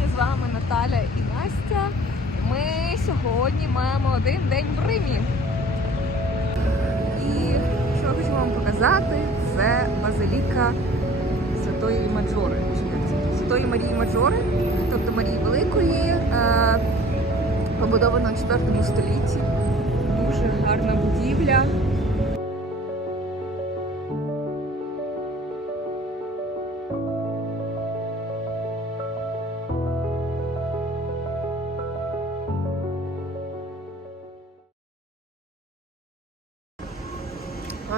Сьогодні з вами Наталя і Настя. Ми сьогодні маємо один день в Римі. І що я хочу вам показати, це базиліка Святої Маджори. Святої Марії Маджори, тобто Марії Великої, е, побудована у 4 столітті. Дуже гарна будівля.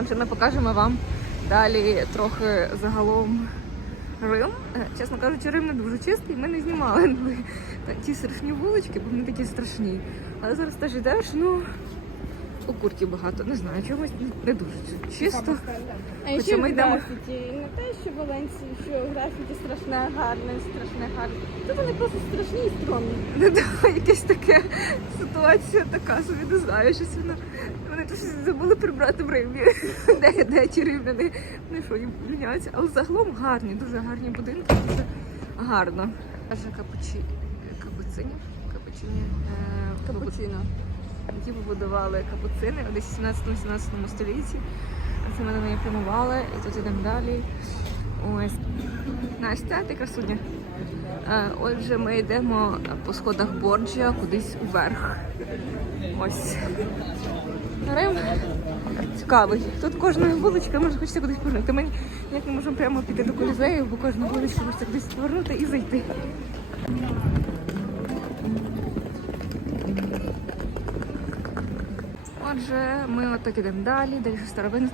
Отже, ми покажемо вам далі трохи загалом Рим. Е, Чесно кажучи, Рим не дуже чистий. Ми не знімали ті страшні вулички, бо вони такі страшні. Але зараз теж йдеш, ну у курті багато. Не знаю, чогось не дуже чисто. А ще ми йдемо- графіті. Не те, що в Валенції, що графіті страшне, гарне, страшне, гарне. Тут вони просто страшні і стрьомні. Не да, якась така ситуація така, собі не знаю, щось воно. Вони тут забули прибрати в Римі. Де, де ті римляни? Ну що, їм міняються. Але загалом гарні, дуже гарні будинки, дуже гарно. Каже капучі, капуцинів, капучині, е, Капучино. Які побудували капуцини у десь 17-18 столітті. Це ми на неї прямували, і тут ідемо далі. Ось. Настя, ти красуня. Е, Отже, ми йдемо по сходах Борджа кудись уверх. Ось. Рим цікавий. Тут кожна вуличка може хочеться кудись повернути. Ми ніяк не можемо прямо піти до колізею, бо кожна вуличка хочеться кудись повернути і зайти. Отже, ми отак ідемо далі, далі старовини.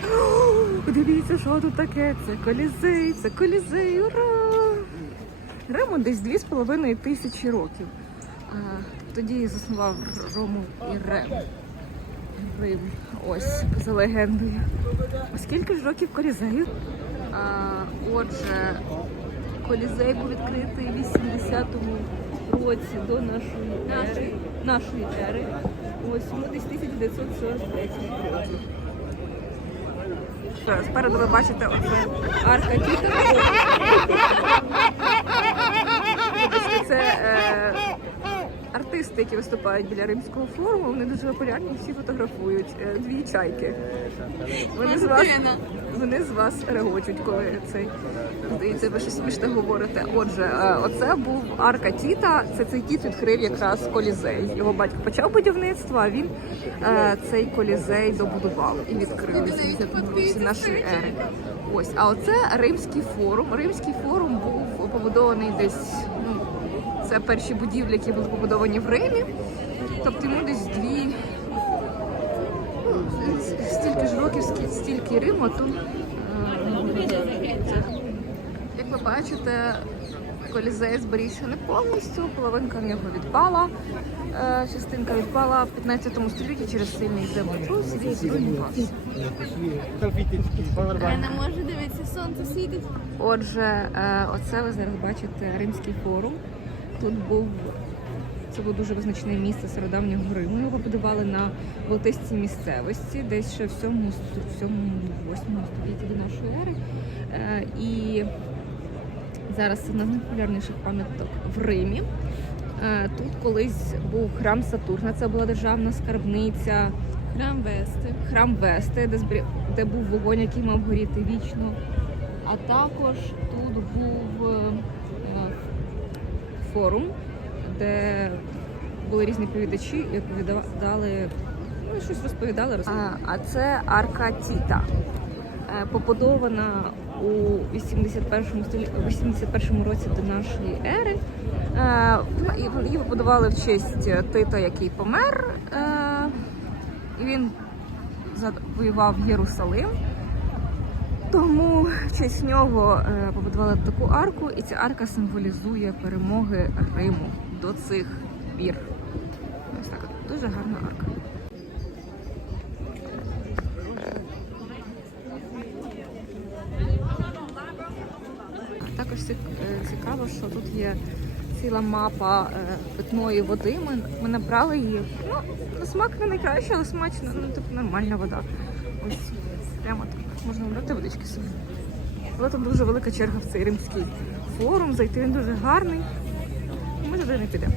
Дивіться, що тут таке. Це колізей, це колізей, ура! Риму десь дві з половиною тисячі років. А, тоді заснував Рому і Рем. Рим. Ось, за легендою. Скільки ж років колізею? А, отже, колізей був відкритий в 80-му році до нашої ери. Нашої ери. Ось йому десь 1943 років. Спереду ви бачите оце арка Тіта. Це е, артисти, які виступають біля римського форуму. Вони дуже популярні, всі фотографують. Е, дві чайки. Вони з вас, вони з вас регочуть, коли цей здається, ви щось смішне говорите. Отже, е, оце був арка Тіта. Це цей кіт відкрив якраз колізей. Його батько почав будівництво, а він е, цей колізей добудував і відкрив в 80-му ери. Ось, а оце римський форум. Римський форум був побудований десь. Це перші будівлі, які були побудовані в Римі. Тобто йому десь дві. Ну, стільки ж років, стільки Риму, то е, як ви бачите, колізей зберігся не повністю, половинка в нього відпала. Е, Частинка відпала в 15 столітті через сильний землетрус і зруйнувався. Я не можу дивитися, сонце світить. Отже, е, оце ви зараз бачите Римський форум. Тут був це було дуже визначне місце стародавнього Риму. Його побудували на Балтийській місцевості, десь ще в 7 8 столітті до нашої ери. Е, І зараз це найпопулярніших пам'яток в Римі. Е, Тут колись був храм Сатурна, це була державна скарбниця, Храм Вести. храм Вести, де, збері... де був вогонь, який мав горіти вічно. А також тут був е, форум, де були різні повідачі і оповідали, ну, щось розповідали. А, а це Арка Тіта, Е, побудована у 81 столі... 81 році до нашої ери. Е, і Її побудували в честь Тита, який помер. Е, І він завоював Єрусалим. Тому в честь нього е, побудували таку арку, і ця арка символізує перемоги Риму до цих пір. Ось так, дуже гарна арка. Також е, цікаво, що тут є ціла мапа е, питної води. Ми, ми набрали її. Ну, на смак не найкраще, але смачно, ну типу нормальна вода. Ось прямо так можна брати водички собі. Але там дуже велика черга в цей римський форум. Зайти він дуже гарний. Ми туди не підемо.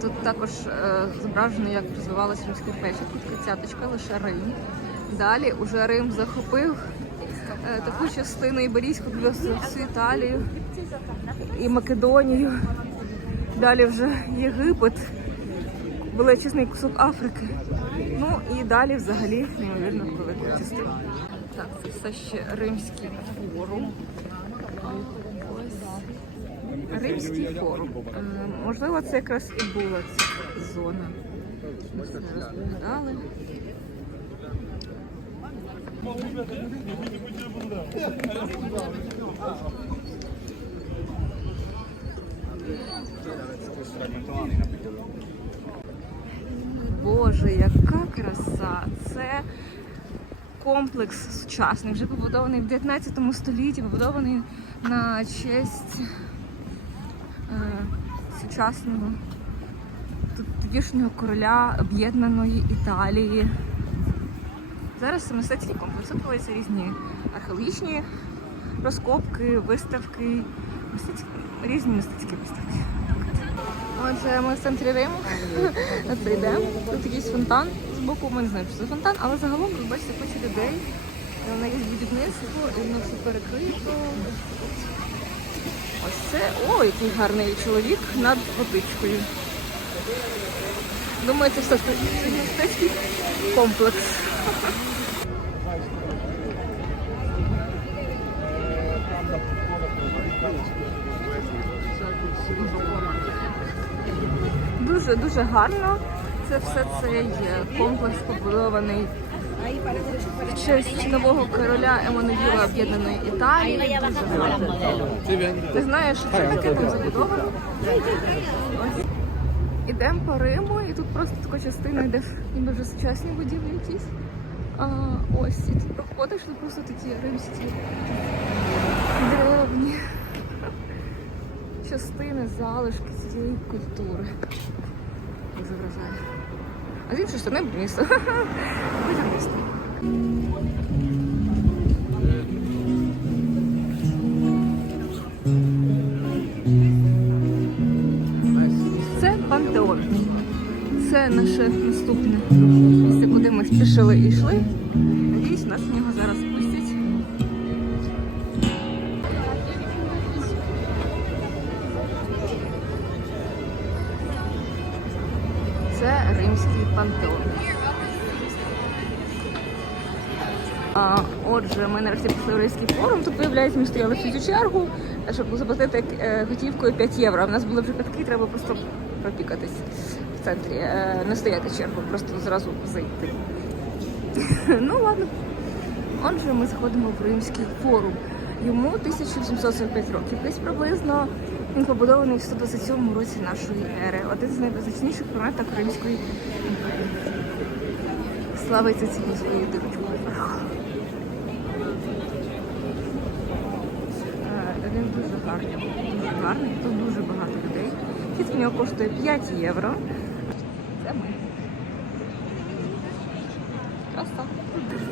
Тут також е, зображено, як розвивалася Римська імперія. Тут цяточка, лише Рим. Далі уже Рим захопив е, таку частину Іберійську всю всю Італію і Македонію. Далі вже Єгипет, величезний кусок Африки. Ну і далі взагалі неймовірно велику частину. Так, це все ще римський форум. Римський форум. Е, Можливо, це якраз і була ця зона. Ми все розповідали. Боже, яка краса! Це комплекс сучасний, вже побудований в 19 столітті, побудований на честь е, сучасного тодішнього короля об'єднаної Італії. Зараз це мистецький комплекс. Проводяться різні археологічні розкопки, виставки, різні мистецькі виставки. Отже, ми в центрі Риму. Це йдемо. Тут якийсь фонтан з боку. Ми не знаємо, що це фонтан, але загалом ви бачите куча людей. Вона є будівництво і воно все перекрито. Ось це. О, який гарний чоловік над водичкою. Думаю, це все ж таки комплекс. Дуже дуже гарно. Це все цей комплекс побудований в честь нового короля Еммануїла Об'єднаної Італії. Ти знаєш, що таке там забудовано? Ідемо по Риму, і тут просто така частина, йдеш ніби вже сучасні будівлі якісь. Ось, і тут проходиш, тут просто такі римські древні частини, залишки цієї культури. Як. А з іншої сторони місто. Місто. Це пантеон. Це наше наступне місце, куди ми спішили і йшли. Надіюсь, нас в нього зараз пустять. Нарешті пішли в римський форум. Тут виявляється, ми стояли всю цю чергу, щоб заплатити е, готівкою 5 євро. В нас були вже катки, треба просто пропікатись в центрі. Е, не стояти чергу, просто зразу зайти. ну ладно. Отже, ми заходимо в римський форум. Йому 1745 років, десь приблизно. Він побудований в 127 році нашої ери. Один з найвизначніших пам'яток Римської імперії. Славиться цією дирочкою вверху. Е, Дуже гарний. Тут дуже багато людей. Вхід в нього коштує 5 євро. Це ми. Краса.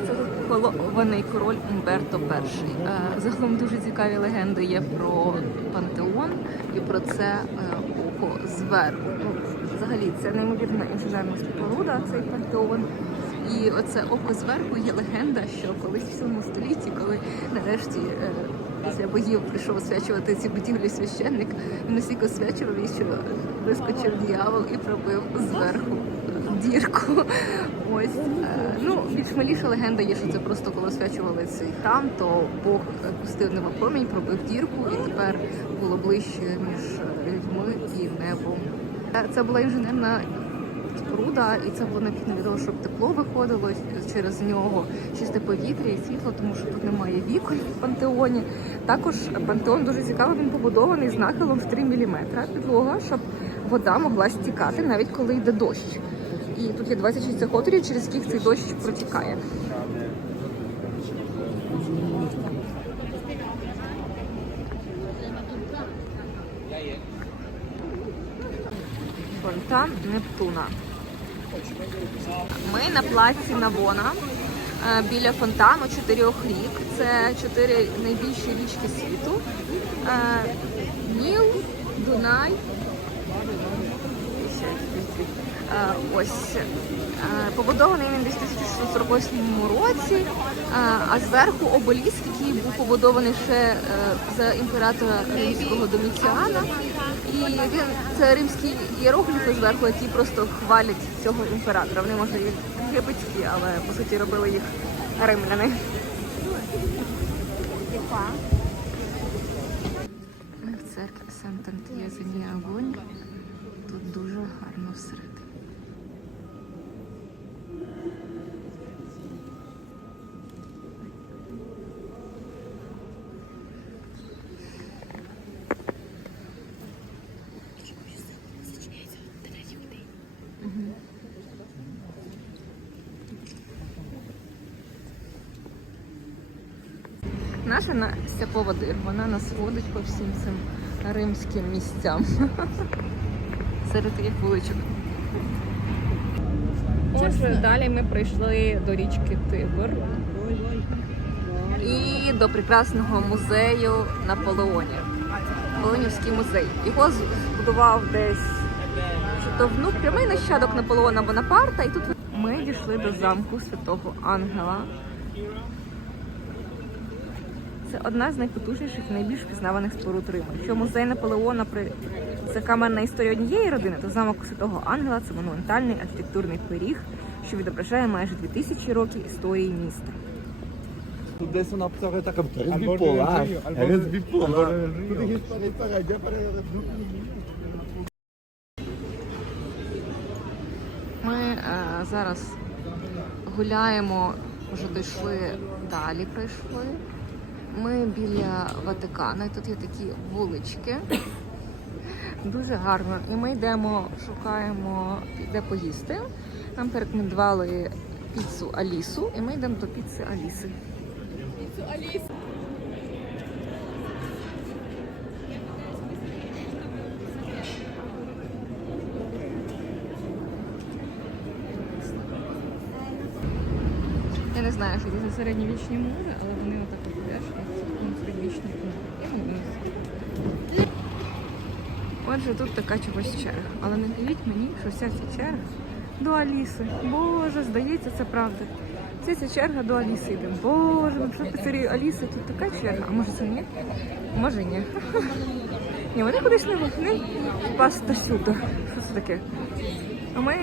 Це колований король Умберто І. Е, Загалом дуже цікаві легенди є про пантеон і про це е, око зверху. Ну, взагалі, це неймовірна інженерна споруда, цей пантеон. І оце око зверху є легенда, що колись в 7 столітті, коли нарешті е, після боїв прийшов освячувати ці будівлі священник, він настільки освячував її, що вискочив диявол і пробив зверху дірку. Ось е, ну більш маліша легенда є, що це просто коли освячували цей храм, то Бог пустив небо промінь, пробив дірку, і тепер було ближче між людьми і небом. Це була інженерна споруда, і це було необхідно для того, щоб тепло виходило через нього, чисте повітря і світло, тому що тут немає вікон в пантеоні. Також пантеон дуже цікавий, він побудований з нахилом в 3 мм підлога, щоб вода могла стікати навіть коли йде дощ. І тут є 26 отворів, через яких цей дощ протікає. Фонтан Нептуна. Ми на плаці Навона е, біля фонтану чотирьох рік. Це чотири найбільші річки світу: Е, Ніл, Дунай. Е, Ось побудований він десь у 1648 році, а зверху обеліск, який був побудований ще за імператора римського Доміціана. Він це римські іерогліфи зверху, які просто хвалять цього імператора. Вони може і єгипетські, але по суті робили їх римляни. Ми в церкві Сент-Ант'єзені Агонь. Тут дуже гарно всередині. Наша Настя поводир, вона нас водить по всім цим римським місцям. Серед таких вуличок. Отже, далі ми прийшли до річки Тибр і до прекрасного музею Наполеонів. Наполеонівський музей. Його збудував десь чи то внук прямий нащадок Наполеона Бонапарта. І тут ми дійшли до замку Святого Ангела. Одна з найпотужніших і найбільш впізнаваних споруд Риму. Якщо музей Наполеона при це камерна історія однієї родини, то замок Святого Ангела це монументальний архітектурний пиріг, що відображає майже 2000 років історії міста. Тут десь вона повторює так, Eres Eres bipolar. bipolar. Eres Eres bipolar. Tú dijiste para ir para allá, para Ми е, зараз гуляємо, вже дійшли далі, прийшли. Ми біля Ватикана, і тут є такі вулички. Дуже гарно. І ми йдемо, шукаємо, де поїсти. Нам порекомендували піцу Алісу, і ми йдемо до піци Аліси. Я не знаю, що це за середньовічні мови, але вони отак от вешають. Ну, середньовічні мови. Отже, тут така чогось черга. Але не дивіть мені, що вся ця черга до Аліси. Боже, здається, це правда. Вся ця черга до Аліси йде. Боже, пішли піцерію Аліси, тут така черга. А може це ні? Може ні. Ні, вони кудись не не паста сюди. Що це таке? А ми,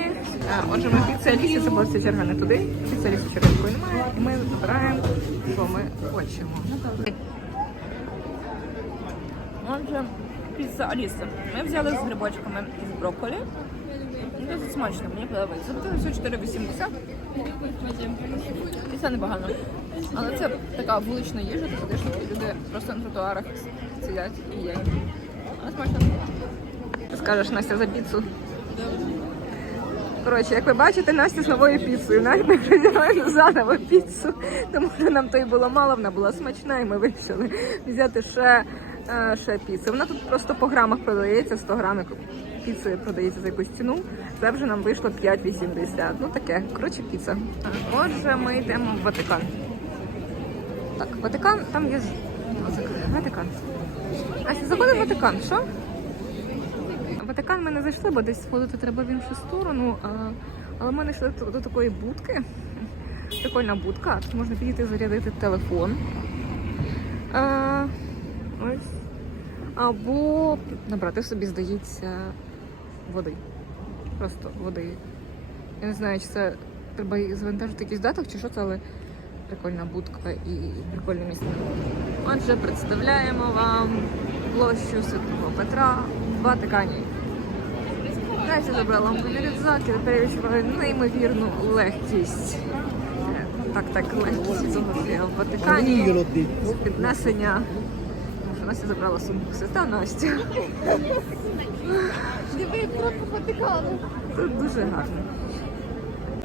отже, ми піца Алісі, це була ця черга не туди. Піца Алісі черги такої немає. І ми вибираємо, що ми хочемо. Отже, піца Аліса. Ми взяли з грибочками і з брокколі. Досить смачно, мені подобається. Заплатили все 4,80. І це непогано. Але це така вулична їжа, ти сидиш і люди просто на тротуарах сидять і є. Але смачно. Ти скажеш, Настя, за піцу? Коротше, як ви бачите, Настя з новою піцею. Навіть ми взяли заново піцу, тому що нам той було мало, вона була смачна, і ми вирішили взяти ще, ще піцу. Вона тут просто по грамах продається, 100 грамів піци продається за якусь ціну. Це вже нам вийшло 5,80. Ну таке, коротше, піца. Отже, ми йдемо в Ватикан. Так, Ватикан, там є. Ватикан. Ася, заходимо в Ватикан, що? Ватикан ми не зайшли, бо десь сходити треба в іншу сторону. Але ми знайшли до, до такої будки. Прикольна будка. Тут можна підійти зарядити телефон. А, ось. Або набрати собі, здається, води. Просто води. Я не знаю, чи це треба завантажити якийсь даток, чи що це, але прикольна будка і прикольне місце. Отже, представляємо вам площу Святого Петра в Ватикані. Настя забрала мені рюкзак і тепер я відчуваю неймовірну легкість. Так, так, легкість цього всього в Ватикані. Піднесення. Настя забрала сумку. Свята Настя. Диви, просто Ватикану. Тут дуже гарно.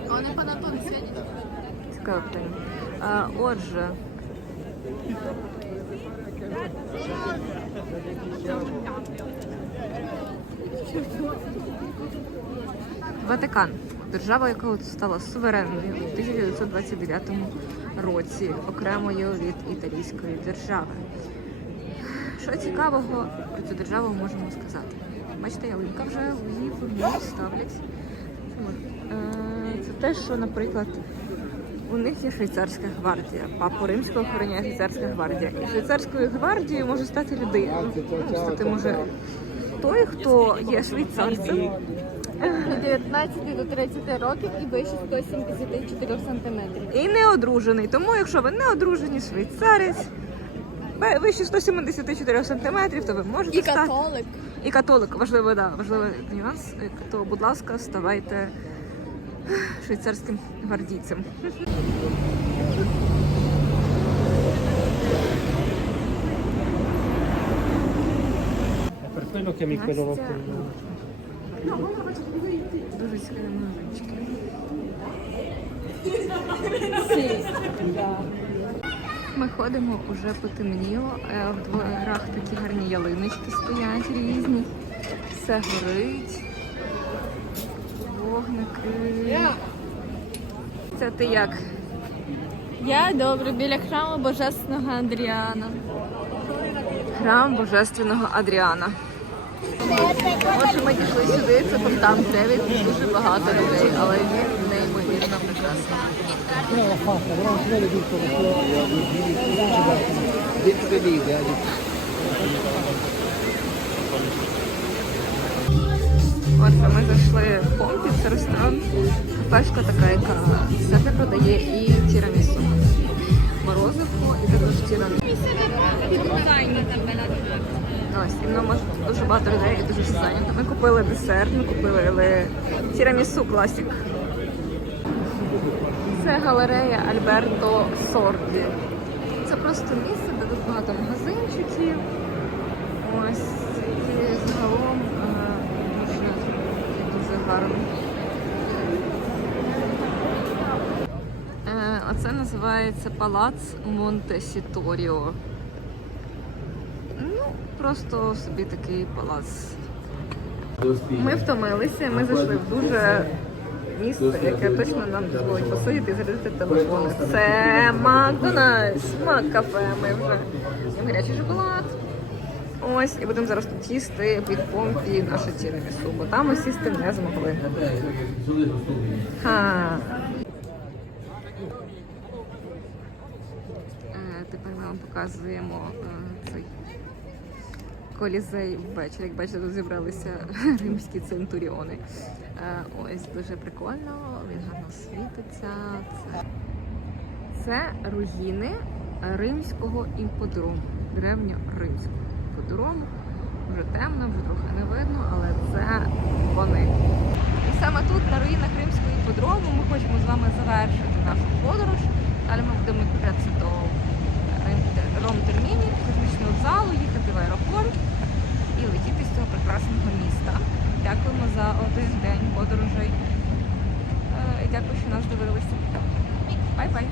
Вони натурі святять. Цікаве питання. Отже. Ватикан. Держава, яка стала суверенною у 1929 році, окремою від італійської держави. Що цікавого про цю державу можемо сказати? Бачите, ялинка вже її формують, ставлять. Е, Це те, що, наприклад, у них є швейцарська гвардія. Папу римського охороняє швейцарська гвардія. І швейцарською гвардією може стати людина. Стати може той, хто є швейцарцем. Від 19 до 30 років і вище 174 сантиметрів. і не одружений. Тому, якщо ви не одружені швейцарець, вище 174 сантиметрів, то ви можете І стати. католик. І католик, важливо, да, важливий нюанс. То, будь ласка, ставайте швейцарським гвардійцем. Настя. Дуже цікаві магазинчики. Ми ходимо, уже потемніло. е, В дворах такі гарні ялиночки стоять різні. Все горить. Вогники. Це ти як? Я добре біля храму Божественного Андріана. Храм Божественного Адріана. Отже, ми дійшли сюди, це фонтан 9, дуже багато людей, але він неймовірно прекрасний. Dentro dell'idea, Отже, ми зайшли в Помпі, це ресторан, кафешка така, яка себе продає і тірамісу. Морозиво і також тірамісу. Ось, і воно може дуже багато людей і дуже зайнято. Ми купили десерт, ми купили тірамісу класік. Це галерея Альберто Сорді. Це просто місце, де дуже багато магазинчиків. Ось і загалом е, дуже, дуже гарно. Е, Оце називається Палац Монте Сіторіо. Ну, просто собі такий палац. Ми втомилися, ми зайшли в дуже місце, яке точно нам дозволить посидіти і зарядити телефони. Це Макдональдс, Мак-кафе. Ми вже їмо гарячий шоколад. Ось, і будемо зараз тут їсти під помпі наше тірамісу, бо там ми сісти не змогли. Ха. Е, Тепер ми вам показуємо е, колізей ввечері. Як бачите, тут зібралися римські центуріони. Е, Ось дуже прикольно, він гарно світиться. Це, це руїни римського іпподрому, древньоримського іпподрому. Вже темно, вже трохи не видно, але це вони. І саме тут, на руїнах римського іпподрому, ми хочемо з вами завершити нашу подорож. Далі ми будемо відправлятися до Ром-терміні, космічного залу, їхати в аеропорт і із цього прекрасного міста. Дякуємо за один день подорожей. Е, І дякую, що нас дивилися. Бай-бай!